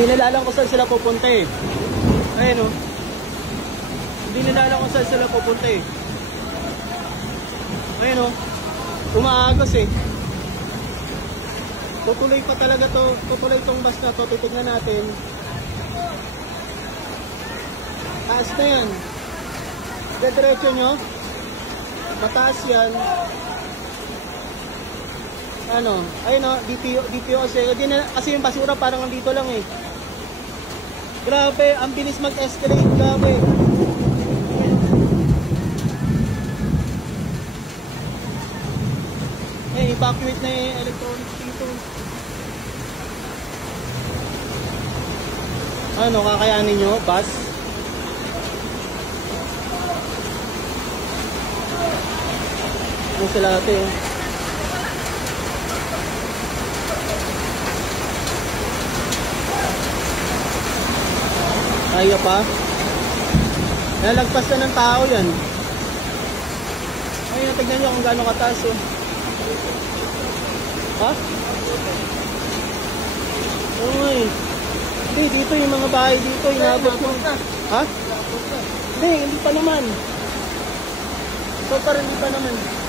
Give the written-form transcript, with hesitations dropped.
Hindi nila alam kung saan sila pupunta eh. Ayun oh. Hindi nila alam kung saan sila pupunta eh. Ayun oh. Umaagos eh. Tutuloy pa talaga to. Tutuloy tong bus na to. Titignan natin. Taas na yan. Diretso nyo. Mataas yan. Ano? Ayun o. DPO kasi yung basura parang nandito lang eh. Grabe. Ang bilis mag-escalate. Grabe. Eh, evacuate na yung electronics dito. Ano? Kakayanin nyo? Bus? Ano sila ate oh. Kaya pa. Nalagpas na ng tao yan. Ayun, tignan nyo kung gaano kataas oh. Ha? Oo nga eh. Hindi, dito yung mga bahay dito. Inabot mo. Ha? Hindi pa naman. So parang hindi pa naman.